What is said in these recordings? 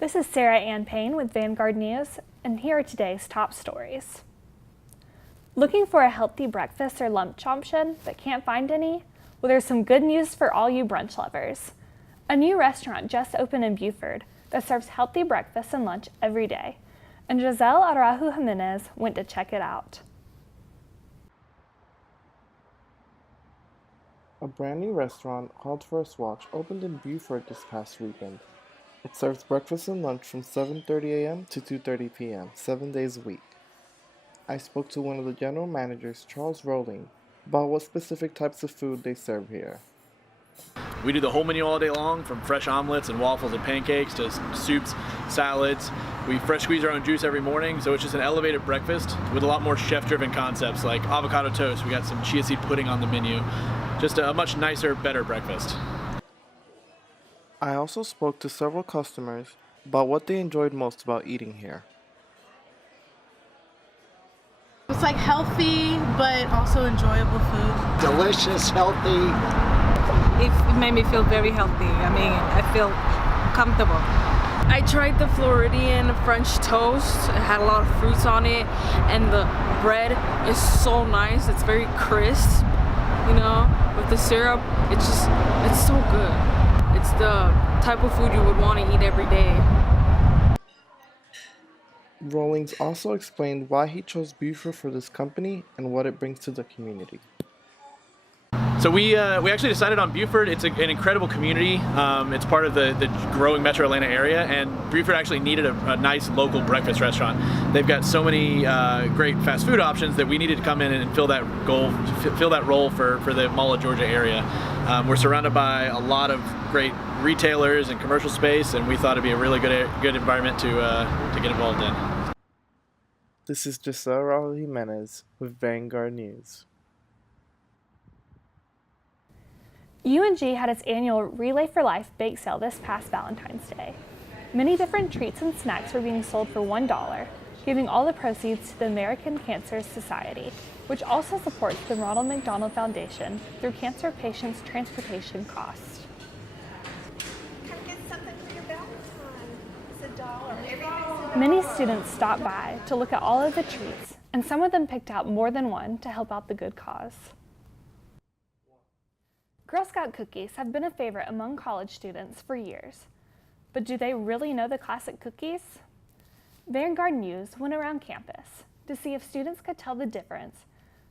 This is Sarah Ann Payne with Vanguard News, and here are today's top stories. Looking for a healthy breakfast or lunch option but can't find any? Well, there's some good news for all you brunch lovers. A new restaurant just opened in Buford that serves healthy breakfast and lunch every day, and Giselle Araujo Jimenez went to check it out. A brand new restaurant called First Watch opened in Buford this past weekend. It serves breakfast and lunch from 7:30 a.m. to 2:30 p.m., 7 days a week. I spoke to one of the general managers, Charles Rowling, about what specific types of food they serve here. We do the whole menu all day long, from fresh omelets and waffles and pancakes to soups, salads. We fresh squeeze our own juice every morning, so it's just an elevated breakfast with a lot more chef-driven concepts like avocado toast. We got some chia seed pudding on the menu. Just a much nicer, better breakfast. I also spoke to several customers about what they enjoyed most about eating here. It's like healthy, but also enjoyable food. Delicious, healthy. It made me feel very healthy. I mean, I feel comfortable. I tried the Floridian French toast. It had a lot of fruits on it, and the bread is so nice. It's very crisp, you know, with the syrup. It's so good. It's the type of food you would want to eat every day. Rawlings also explained why he chose Buford for this company and what it brings to the community. So we actually decided on Buford. It's an incredible community. It's part of the growing Metro Atlanta area, and Buford actually needed a nice local breakfast restaurant. They've got so many great fast food options that we needed to come in and fill that role for the Mall of Georgia area. We're surrounded by a lot of great retailers and commercial space, and we thought it'd be a really good environment to get involved in. This is Giselle Araujo Jimenez with Vanguard News. UNG had its annual Relay for Life bake sale this past Valentine's Day. Many different treats and snacks were being sold for $1, giving all the proceeds to the American Cancer Society, which also supports the Ronald McDonald Foundation through cancer patients' transportation costs. Come get something for your Valentine. It's $1. Many students stopped by to look at all of the treats, and some of them picked out more than one to help out the good cause. Girl Scout cookies have been a favorite among college students for years. But do they really know the classic cookies? Vanguard News went around campus to see if students could tell the difference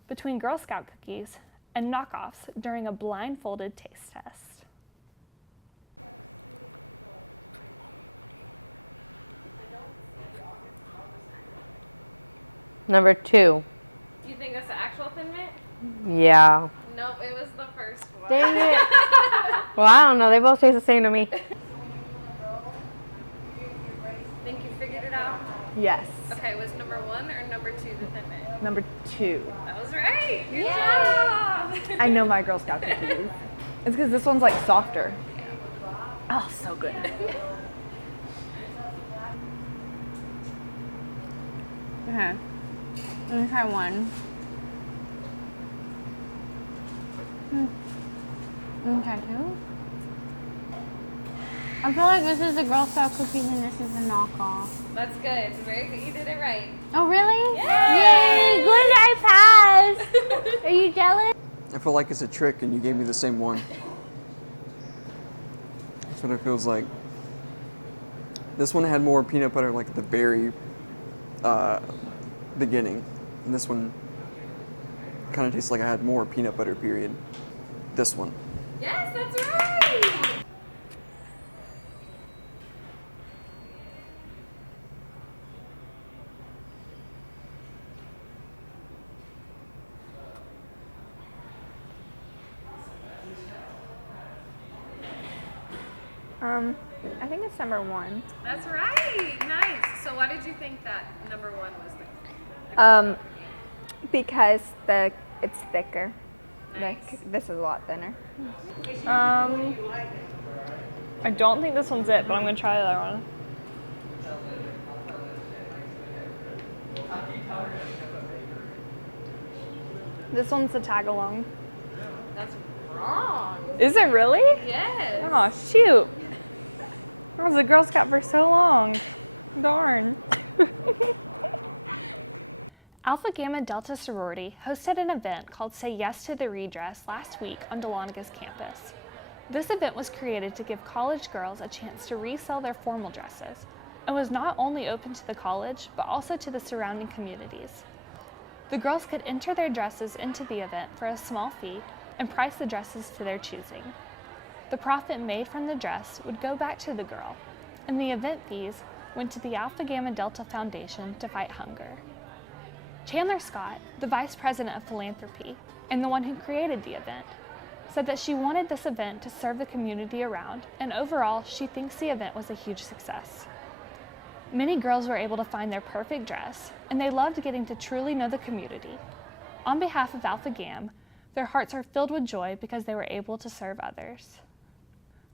between Girl Scout cookies and knockoffs during a blindfolded taste test. Number 2. Do you think that's the actual Thin Mint? Yeah. Nope, it was the first one. Dang it. Well, I don't know. They both taste the same to me. Think you figured it out? Yes. Okay, was number 1 or number 2 the Thin Mint? Number 2. That was right. Good job. I know my Girl Scout cookies. It's because this one's like softer. Oh, so good. Okay. Let me try one. Okay, 2. I feel like this is the Girl Scout cookies and this is a knockoff. That's good. Very good. You did it right. Oh, really? Yay! Yay! Glenda, I passed! Are you jealous? I feel like it's a trick and you gave me the same one. That's what it feels like. This one had more peanut butter like at the very beginning. And this one kind of tastes like I had more peanut butter, period. This one. Yes, that's right. I think it's number 1. That's right. Nice. So why did you think that number 1 was the Because it's thicker. Nice. This is a lot thinner. I don't think this one's it, but I'm going to try the other one. This one's the tag along. That's wrong. Is it really? Yes. Oh, shoot. I was a Girl Scout for so long. Darn. Alpha Gamma Delta sorority hosted an event called Say Yes to the Redress last week on Dahloneg's campus. This event was created to give college girls a chance to resell their formal dresses and was not only open to the college, but also to the surrounding communities. The girls could enter their dresses into the event for a small fee and price the dresses to their choosing. The profit made from the dress would go back to the girl, and the event fees went to the Alpha Gamma Delta Foundation to fight hunger. Chandler Scott, the Vice President of Philanthropy and the one who created the event, said that she wanted this event to serve the community around, and overall, she thinks the event was a huge success. Many girls were able to find their perfect dress, and they loved getting to truly know the community. On behalf of Alpha Gam, their hearts are filled with joy because they were able to serve others.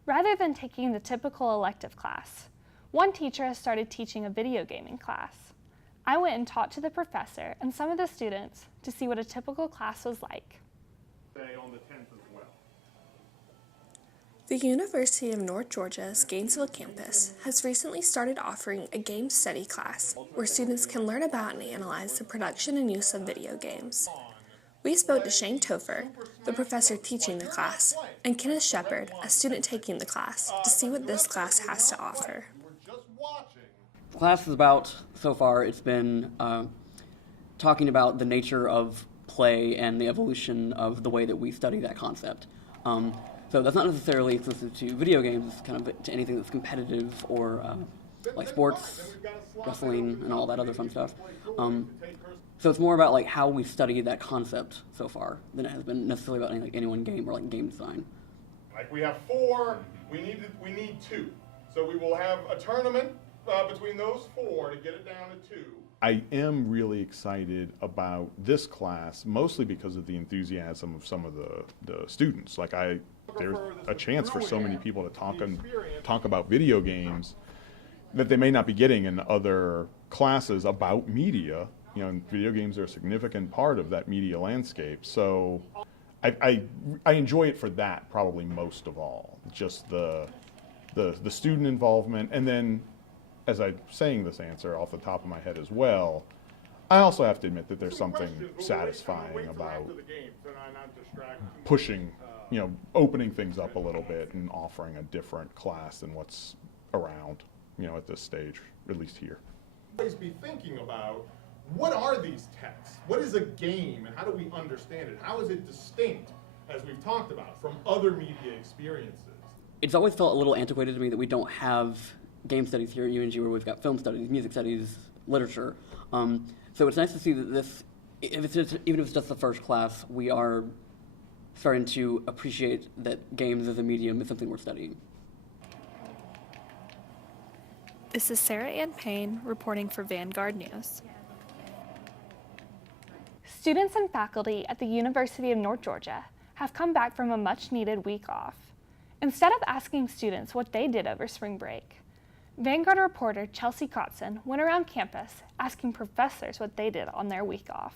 Rather than taking the typical elective class, one teacher has started teaching a video gaming class. I went and talked to the professor and some of the students to see what a typical class was like. The University of North Georgia's Gainesville campus has recently started offering a game study class where students can learn about and analyze the production and use of video games. We spoke to Shane Topher, the professor teaching the class, and Kenneth Shepard, a student taking the class, to see what this class has to offer. The class is about, so far, it's been talking about the nature of play and the evolution of the way that we study that concept. So that's not necessarily exclusive to video games, it's kind of to anything that's competitive or like sports, wrestling, and all that other fun stuff. So it's more about like how we study that concept so far than it has been necessarily about any one game or like game design. I am really excited about this class, mostly because of the enthusiasm of some of the students. Like there's a chance for so many people to talk about video games that they may not be getting in other classes about media. You know, and video games are a significant part of that media landscape. So I enjoy it for that probably most of all, just the student involvement. And then, as I'm saying this answer off the top of my head as well, I also have to admit that there's something satisfying about pushing, you know, opening things up a little bit and offering a different class than what's around, you know, at this stage, at least here. It's always felt a little antiquated to me that we don't have game studies here at UNG where we've got film studies, music studies, literature. So it's nice to see that this, even if it's just the first class, we are starting to appreciate that games as a medium is something we're studying. This is Sarah Ann Payne reporting for Vanguard News. Students and faculty at the University of North Georgia have come back from a much-needed week off. Instead of asking students what they did over spring break, Vanguard reporter Chelsea Kotson went around campus asking professors what they did on their week off.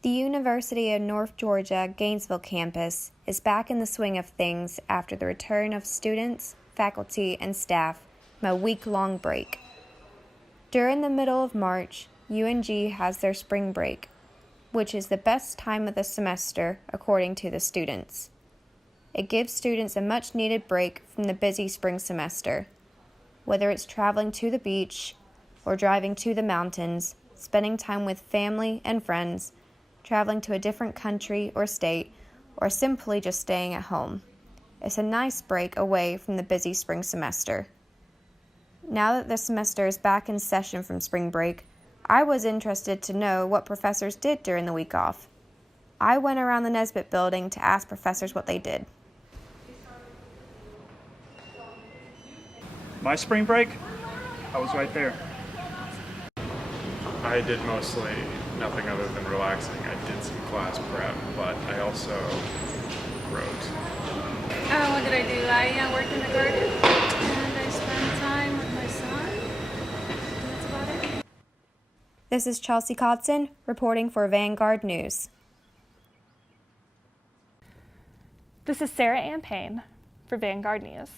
The University of North Georgia Gainesville campus is back in the swing of things after the return of students, faculty, and staff from a week-long break. During the middle of March, UNG has their spring break, which is the best time of the semester according to the students. It gives students a much-needed break from the busy spring semester. Whether it's traveling to the beach or driving to the mountains, spending time with family and friends, traveling to a different country or state, or simply just staying at home. It's a nice break away from the busy spring semester. Now that the semester is back in session from spring break, I was interested to know what professors did during the week off. I went around the Nesbitt building to ask professors what they did. My spring break, I was right there. I did mostly nothing other than relaxing. I did some class prep, but I also wrote. What did I do? I worked in the garden and I spent time with my son. And that's about it. This is Chelsea Kotson reporting for Vanguard News. This is Sarah Ann Payne for Vanguard News.